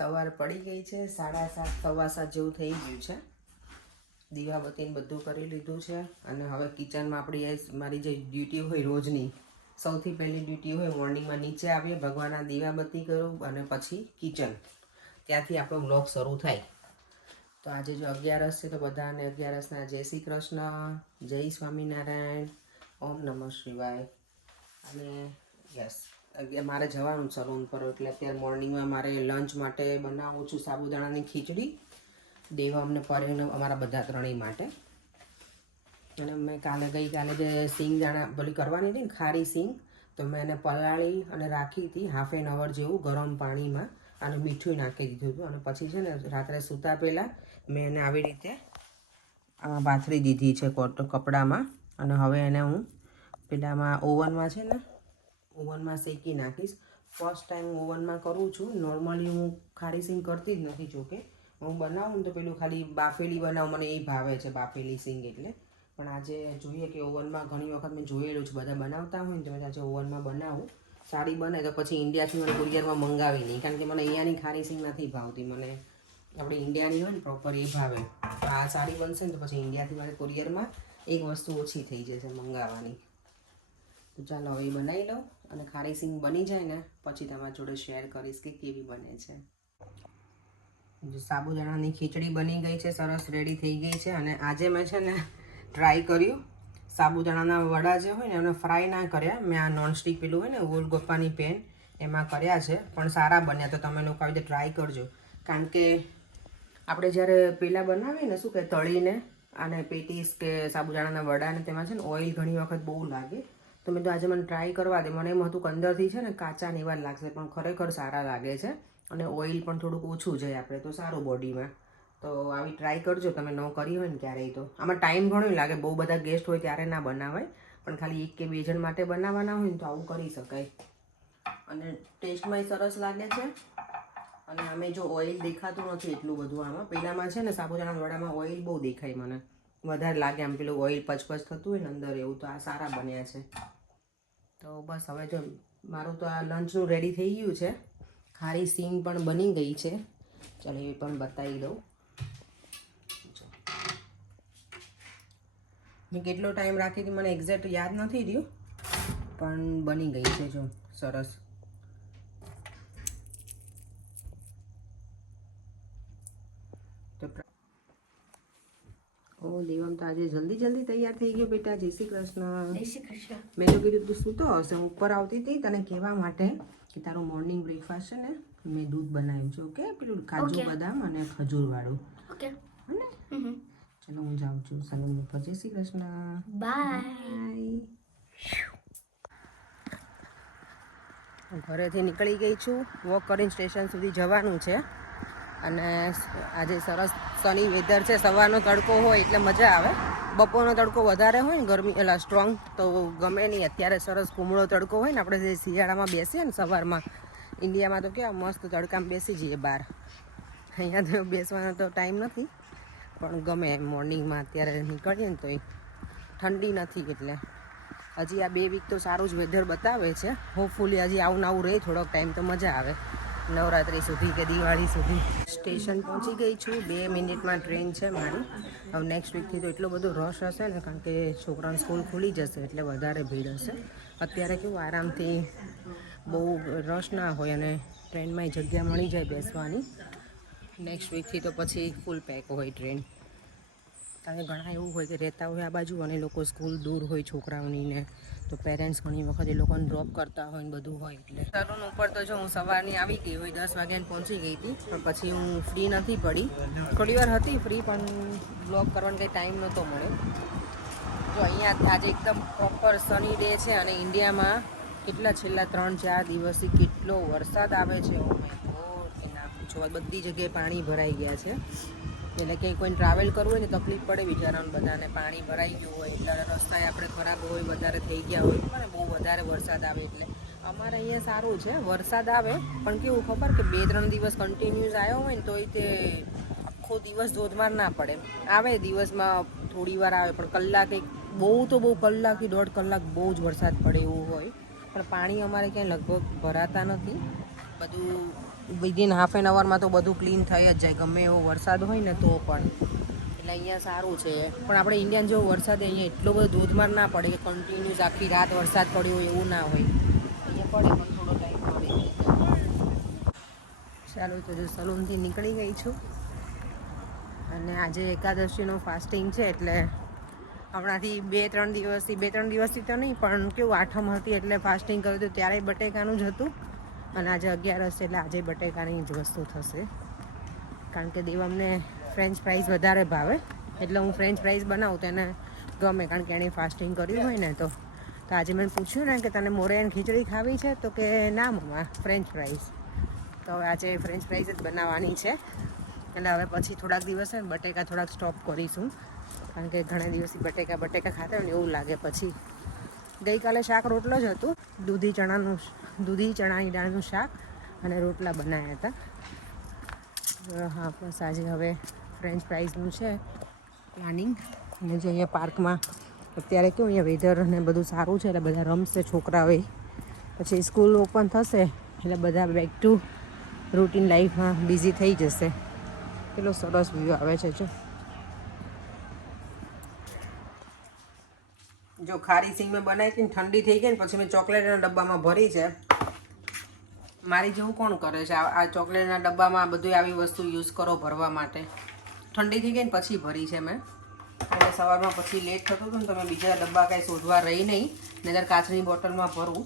સવાર પડી ગઈ છે, 7:30 7:15 જેવું થઈ ગયું છે. દીવાબત્તીને બધું કરી લીધું છે અને હવે કિચનમાં આપણી મારી જે ડ્યુટી હોય રોજની સૌથી પહેલી ડ્યુટી હોય મોર્નિંગમાં નીચે આવીએ, ભગવાનના દીવાબત્તી કરું અને પછી કિચન, ત્યાંથી આપણો બ્લોગ શરૂ થાય. તો આજે જો 11 છે તો બધાને 11ના જય શ્રી કૃષ્ણ, જય સ્વામિનારાયણ, ઓમ નમઃ શિવાય. અને યસ મારે જવાનું સલૂન પર, એટલે અત્યારે મોર્નિંગમાં મારે લંચ માટે બનાવું છું સાબુદાણાની ખીચડી, દેવા અમને પરેને અમારા બધા ત્રણેય માટે. અને મેં ગઈકાલે જે સિંગ દાણા ભલી કરવાની હતી ને ખારી સિંગ, તો મેં એને પલાળી અને રાખી હતી 1/2 hour જેવું ગરમ પાણીમાં, અને મીઠું નાખી દીધું હતું. અને પછી છે ને રાત્રે સૂતા પહેલાં મેં એને આવી રીતે પાથરી દીધી છે કપડામાં. અને હવે એને હું પેલામાં ઓવનમાં છે ને ઓવનમાં શેકી નાખીશ. ફર્સ્ટ ટાઈમ ઓવનમાં કરું છું. નોર્મલી હું ખારી સિંગ કરતી જ નથી. જોકે હું બનાવું ને તો પેલું ખાલી બાફેલી બનાવું, મને એ ભાવે છે બાફેલી સિંગ એટલે. પણ આજે જોઈએ કે ઓવનમાં ઘણી વખત મેં જોયેલું છે બધા બનાવતા હોય ને, તો મેં આજે ઓવનમાં બનાવું. સારી બને તો પછી ઇન્ડિયાથી મને કુરિયરમાં મંગાવી નહીં, કારણ કે મને અહીંયાની ખારી સિંગ નથી ભાવતી. મને આપણે ઇન્ડિયાની હોય ને પ્રોપર એ ભાવે. આ સારી બનશે ને તો પછી ઇન્ડિયાથી મારે કુરિયરમાં એક વસ્તુ ઓછી થઈ જશે મંગાવવાની. તો ચાલો હવે એ બનાવી લઉં, અને ખારી સિંગ બની જાય ને પછી તમારા જોડે શેર કરીશ કે કેવી બને છે. સાબુદાણાની ખીચડી બની ગઈ છે, સરસ રેડી થઈ ગઈ છે. અને આજે મેં છે ને ટ્રાય કર્યું સાબુદાણાના વડા જે હોય ને એને ફ્રાય ના કર્યા. મેં આ નોનસ્ટિક પેલું હોય ને ગોલગપ્પાની પેન એમાં કર્યા છે, પણ સારા બન્યા. તો તમે લોકો આવી રીતે ટ્રાય કરજો, કારણ કે આપણે જ્યારે પેલા બનાવીએ ને શું કે તળીને અને પેટીસ કે સાબુદાણાના વડાને તેમાં છે ને ઓઇલ ઘણી વખત બહુ લાગે. તો મેં તો આજે મને ટ્રાય કરવા દે. મને એમ હતું કે અંદરથી છે ને કાચા ને એવા લાગશે, પણ ખરેખર સારા લાગે છે. અને ઓઇલ પણ થોડુંક ઓછું જાય આપણે તો સારું બોડીમાં. તો આવી ટ્રાય કરજો તમે, ન કરી હોય ને ક્યારેય. તો આમાં ટાઈમ ઘણો લાગે, બહુ બધા ગેસ્ટ હોય ત્યારે ના બનાવાય, પણ ખાલી 1 કે 2 જણ માટે બનાવવાના હોય ને તો આવું કરી શકાય. અને ટેસ્ટમાંય સરસ લાગે છે. અને અમે જો ઓઇલ દેખાતું નથી એટલું બધું આમાં. પહેલાંમાં છે ને સાબુદાણા વડામાં ઓઇલ બહુ દેખાય, મને વધારે લાગે આમ પેલું ઓઇલ પચપચ થતું હોય ને અંદર એવું. તો આ સારા બન્યા છે. તો બસ હવે જો મારું તો આ લંચનું રેડી થઈ ગયું છે. ખારી સિંગ પણ બની ગઈ છે. ચાલો એ પણ બતાવી દઉં. મેં કેટલો ટાઈમ રાખી હતી મને એક્ઝેક્ટ યાદ નથી રહ્યું, પણ બની ગઈ છે જો સરસ. ઓ દેવમ તો આજે જલ્દી તૈયાર થઈ ગયો બેટા. જય શ્રી કૃષ્ણ. જય શ્રી કૃષ્ણ. મેં તો કીધું તું સૂતો હશે, હું ઉપર આવતી હતી તને કહેવા માટે કે તારું મોર્નિંગ બ્રેકફાસ્ટ છે ને મેં દૂધ બનાવ્યું છે. ઓકે, પેલું કાજુ બદામ અને ખજૂર વાળું. ઓકે, હે ને? ચલો હું જાઉં છું સલૂન ઉપર. જય શ્રી કૃષ્ણ. બાય. ઘરેથી નીકળી ગઈ છું. વોક કરીને સ્ટેશન સુધી જવાનું છે. અને આજે સરસ સની વેધર છે. સવારનો તડકો હોય એટલે મજા આવે. બપોરનો તડકો વધારે હોય ને ગરમી એટલે સ્ટ્રોંગ તો ગમે નહીં. અત્યારે સરસ કુમળો તડકો હોય ને, આપણે જે શિયાળામાં બેસીએ ને સવારમાં, ઇન્ડિયામાં તો કેવા મસ્ત તડકામાં બેસી જઈએ બહાર. અહીંયા તો બેસવાનો તો ટાઈમ નથી, પણ ગમે એમ મોર્નિંગમાં અત્યારે નીકળીએ ને તો એ ઠંડી નથી. એટલે હજી આ 2 વીક તો સારું જ વેધર બતાવે છે. હોપફુલી હજી આવું નવું રહે થોડોક ટાઈમ તો મજા આવે, નવરાત્રિ સુધી કે દિવાળી સુધી. સ્ટેશન પહોંચી ગઈ છું. 2 મિનિટમાં ટ્રેન છે મારી. હવે નેક્સ્ટ વીકથી તો એટલો બધો રશ હશે ને, કારણ કે છોકરાની સ્કૂલ ખુલી જશે એટલે વધારે ભીડ હશે. અત્યારે કેવું આરામથી બહુ રશ ના હોય અને ટ્રેનમાં જગ્યા મળી જાય બેસવાની. નેક્સ્ટ વીકથી તો પછી ફૂલ પેક હોય ટ્રેન, કારણ કે ઘણા એવું હોય કે રહેતા હોય આ બાજુ અને લોકો સ્કૂલ દૂર હોય છોકરાઓની ને, તો પેરેન્ટ્સ ઘણી વખત એ લોકોને ડ્રોપ કરતા હોય ને બધું હોય. એટલે સલૂન ઉપર તો જો હું સવારની આવી ગઈ હોય, 10 વાગ્યાને પહોંચી ગઈ હતી, પણ પછી હું ફ્રી નથી પડી. થોડી વાર હતી ફ્રી, પણ બ્લોગ કરવાનો કંઈ ટાઈમ નહોતો મળ્યો. જો અહીંયા આજે એકદમ પ્રોપર સની ડે છે. અને ઇન્ડિયામાં કેટલા છેલ્લા 3-4 દિવસથી કેટલો વરસાદ આવે છે. ઓ માય ગોડ, એના પૂછો. બધી જગ્યાએ પાણી ભરાઈ ગયા છે. એટલે કંઈ કોઈને ટ્રાવેલ કરવું હોય ને તકલીફ પડે બિચારાઓને બધાને. પાણી ભરાઈ ગયું હોય એટલે રસ્તા આપણે ખરાબ હોય, વધારે થઈ ગયા હોય, મને બહુ વધારે વરસાદ આવે એટલે. અમારે અહીંયા સારું છે, વરસાદ આવે પણ કેવું ખબર કે 2-3 દિવસ કન્ટિન્યુઅસ આવ્યો હોય ને તો તે આખો દિવસ ધોધમાર ના પડે. આવે દિવસમાં થોડી વાર આવે, પણ કલાક એક બહુ તો બહુ કલાકથી 1.5 કલાક બહુ જ વરસાદ પડે એવું હોય. પણ પાણી અમારે ક્યાંય લગભગ ભરાતા નથી. બધું વિધિન હાફ એન અવરમાં તો બધું ક્લીન થઈ જ જાય, ગમે એવો વરસાદ હોય ને તો પણ. એટલે અહીંયા સારું છે. પણ આપણે ઇન્ડિયન જેવો વરસાદ અહીંયા એટલો બધો ધોધમાર ના પડે કે કન્ટિન્યુઅસ આખી રાત વરસાદ પડ્યો હોય એવું ના હોય. અહીંયા પડે પણ થોડો ટાઈમ પડે. ચાલો તો જો સલૂનથી નીકળી ગઈ છું અને આજે એકાદશીનો ફાસ્ટિંગ છે એટલે હમણાંથી બે ત્રણ દિવસથી તો નહીં પણ કેવું આઠમ હતી એટલે ફાસ્ટિંગ કર્યું હતું ત્યારે બટેકાનું જ હતું અને આજે 11 છે એટલે આજે બટેકાની જ વસ્તુ થશે. કારણ કે દેવમને ફ્રેન્ચ ફ્રાઈઝ વધારે ભાવે એટલે હું ફ્રેન્ચ ફ્રાઈઝ બનાવું તો એને ગમે, કારણ કે એણે ફાસ્ટિંગ કર્યું હોય ને તો આજે મેં પૂછ્યું ને કે તને મોરેન ખીચડી ખાવી છે તો કે ના મમ્મા ફ્રેન્ચ ફ્રાઈઝ. તો હવે આજે ફ્રેન્ચ ફ્રાઈઝ જ બનાવવાની છે. એટલે હવે પછી થોડાક દિવસ છે ને બટેકા થોડાક સ્ટોપ કરીશું, કારણ કે ઘણા દિવસથી બટેકા ખાતા હોય ને એવું લાગે. પછી ગઈકાલે શાક રોટલો જ હતું, દૂધી ચણાની દાળનું શાક અને રોટલા બનાવ્યા હતા. હા બસ આજે હવે ફ્રેન્ચ ફ્રાઈઝનું છે પ્લાનિંગ. અને જો અહીંયા પાર્કમાં અત્યારે કેવું અહીંયા વેધર ને બધું સારું છે એટલે બધા રમશે છોકરાઓએ. પછી સ્કૂલ ઓપન થશે એટલે બધા બેક ટુ રૂટીન લાઈફમાં બિઝી થઈ જશે. કેટલો સરસ વ્યૂ આવે છે જો ખારી સિંગ મેં બનાવી હતી ને ઠંડી થઈ ગઈ ને પછી મેં ચોકલેટના ડબ્બામાં ભરી છે. મારી જેવું કોણ કરે છે આ ચોકલેટના ડબ્બામાં બધું આવી વસ્તુ યુઝ કરો ભરવા માટે. ઠંડી થઈ ગઈ ને પછી ભરી છે મેં, એટલે સવારમાં પછી લેટ થતું હતું ને તો મેં બીજા ડબ્બા કાંઈ શોધવા રહી નહીં, નહીંતર કાચની બોટલમાં ભરું.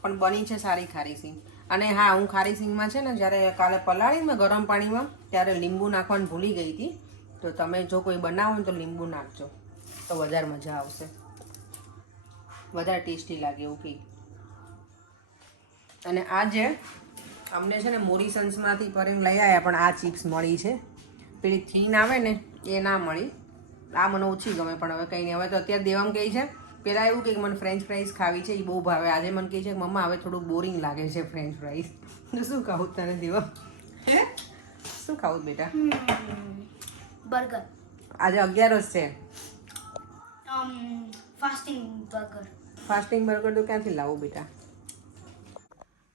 પણ બની છે સારી ખારી સિંગ. અને હા, હું ખારી સિંગમાં છે ને જ્યારે કાલે પલાળી મેં ગરમ પાણીમાં ત્યારે લીંબુ નાખવાનું ભૂલી ગઈ હતી. તો તમે જો કોઈ બનાવો ને તો લીંબુ નાખજો તો વધારે મજા આવશે, વધારે ટેસ્ટી લાગે એવું કંઈક. અને આજે અમને છે ને મોરીસન્સમાંથી ફરીને લઈ આવ્યા પણ આ ચિપ્સ મળી છે. પેલી થીન આવે ને એ ના મળી. આ મને ઓછી ગમે પણ હવે કંઈ નહીં. હવે તો અત્યારે દેવામ કહે છે, પહેલાં એવું કે મને ફ્રેન્ચ ફ્રાઈઝ ખાવી છે, એ બહુ ભાવે. આજે મને કહે છે કે મમ્મા હવે થોડું બોરિંગ લાગે છે ફ્રેન્ચ ફ્રાઈઝ. શું ખાવું તને દેવા? શું ખાવું બેટા? બર્ગર. આજે 11 છે. ફાસ્ટિંગ બર્ગર તો ક્યાંથી લાવું બેટા?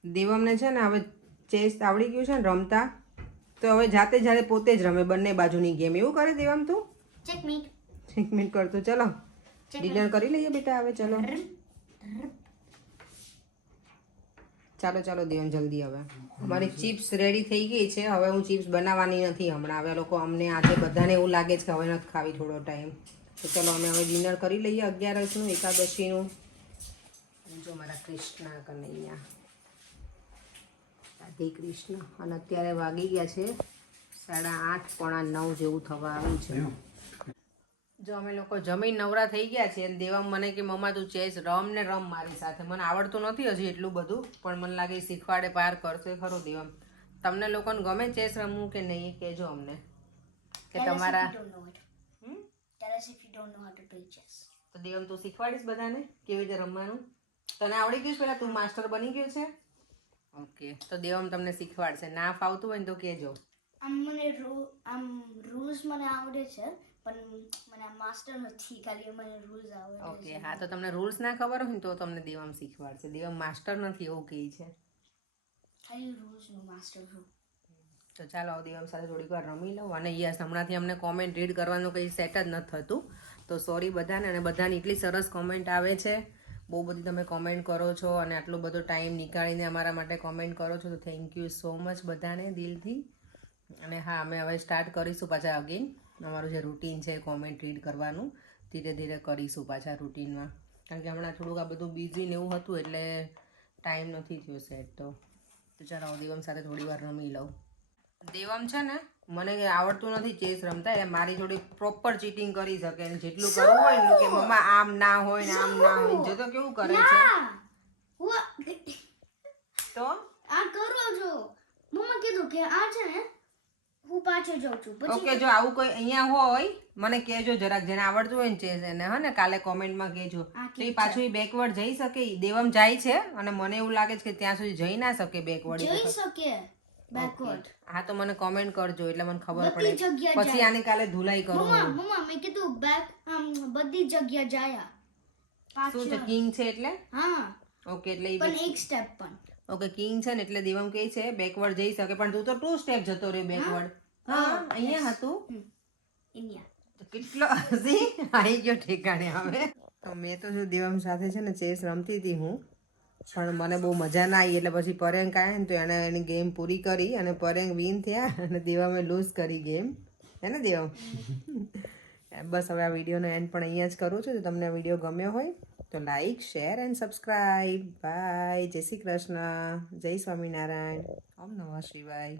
દેવમને છે ને હવે ચેસ આવડી ગયું છે ને રમતા, તો હવે જાતે પોતે જ રમે બંને બાજુની ગેમ. એવું કરે દેવમ તું? ચેકમેટ કરતો. ચલો ડિનર કરી લઈએ બેટા હવે. ચાલો દેવમ જલ્દી. હવે અમારી ચિપ્સ રેડી થઈ ગઈ છે. હવે હું ચિપ્સ બનાવવાની નથી હમણાં. હવે લોકો અમને આજે બધાને એવું લાગે છે કે હવે નથી ખાવી થોડો ટાઈમ. તો ચલો અમે હવે ડિનર કરી લઈએ 11નું એકાદશીનું. જો મારા કૃષ્ણ કનૈયા, રાધે કૃષ્ણ. અને અત્યારે વાગી ગયા છે 8:30 પોણા 9 જેવું થવા આવ્યું છે. જો અમે લોકો જમીન નવરા થઈ ગયા છે અને દેવા મને કે મમ્મા તું ચેસ રમ મારી સાથે. મને આવડતું નથી હજી એટલું બધું, પણ મને લાગે શીખવાડે પાર કરશે ખરો દેવા. તમને લોકોને ગમે ચેસ રમવું કે નહીં કહેજો અમને, કે તમારા તો દેવમ તું શીખવાડીશ બધાને કેવી રીતે રમવાનું? તને આવડી ગયું પેલા તું માસ્ટર બની ગયો છે? ઓકે, તો દેવમ તમને શીખવાડશે. ના ફાવતું હોય ને તો કહેજો. રૂલ્સ મને આવડે છે પણ મને માસ્ટર નથી, ખાલી મને રૂલ્સ આવડે. ઓકે, હા તો તમને રૂલ્સ ના ખબર હોય ને તો તમને દેવમ શીખવાડશે. દેવમ માસ્ટર નથી એવું કહે છે, ખાલી રૂલ્સનો માસ્ટર છું. તો ચાલો દેવમ સાથે થોડીક વાર રમી લઉં. અને યસ, હમણાંથી અમને કોમેન્ટ રીડ કરવાનું કંઈ સેટ જ નથી થતું, તો સોરી બધાને. અને બધાની એટલી સરસ કોમેન્ટ આવે છે, બહુ બધી તમે કોમેન્ટ કરો છો અને આટલો બધો ટાઈમ નીકાળીને અમારા માટે કોમેન્ટ કરો છો, તો થેન્ક યુ સો મચ બધાને દિલથી. અને હા, અમે હવે સ્ટાર્ટ કરીશું પાછા અગેન અમારું જે રૂટીન છે કોમેન્ટ રીડ કરવાનું. ધીરે ધીરે કરીશું પાછા રૂટીનમાં, કારણ કે હમણાં થોડુંક આ બધું બિઝી ને એવું હતું એટલે ટાઈમ નથી થયો સેટ. તો ચાલો દેવમ સાથે થોડી વાર રમી લઉં. દેવમ છે ને મને આવડતું નથી ચેસ રમતા, એટલે મારી જોડે પ્રોપર ચીટિંગ કરી શકે. અને જેટલું કરવું હોય ને કે મમ્મા આમ ના હોય ને આમ ના હોય, જો તો કેવું કરે છે. તો આ કરો છો મમ્મા કીધું કે આ છે ને હું પાછો જાઉં છું. ઓકે, જો આવું કોઈ અહીંયા હોય મને કહેજો જરાક, જેને આવડતું હોય ને ચેસ એને, હા ને કાલે કોમેન્ટમાં કહેજો. તો એ પાછું એ બેકવર્ડ જઈ શકે. દેવમ જાય છે અને મને એવું લાગે છે કે ત્યાં સુધી જઈ ના શકે બેકવર્ડ. જઈ શકે બેકવર્ડ. હા તો મને કોમેન્ટ કરજો એટલે મને ખબર પડે, પછી આને કાલે ધુલાઈ કરું. મમ્મા મેં કીધું બધી જગ્યા જાય. શું છે કિંગ છે એટલે? હા ઓકે, એટલે પણ એક સ્ટેપ પણ. ઓકે કિંગ છે ને એટલે દેવમ કહે છે બેકવર્ડ જઈ શકે પણ તું તો 2 સ્ટેપ જતો રહ્યો બેકવર્ડ હા અહીંયા હતું ઇન્ડિયા. તો કેટલો હસી આવી ગયો ઠેકાણે હવે તો મેં તો જો દેવમ સાથે છે ને ચેસ રમતી હતી હું પણ મને બહુ મજા ના આવી એટલે પછી પરેંગ આવ્યા ને તો એણે એની ગેમ પૂરી કરી અને પરેંગ વિન થયા અને દેવમે લૂઝ કરી ગેમ હે ને દેવમ બસ હવે આ વિડીયોનો એન્ડ પણ અહીંયા જ કરું છું જો તમને આ વિડીયો ગમ્યો હોય તો like share and subscribe by જય શ્રી કૃષ્ણ જય સ્વામિનારાયણ ઓમ નમઃ શિવાય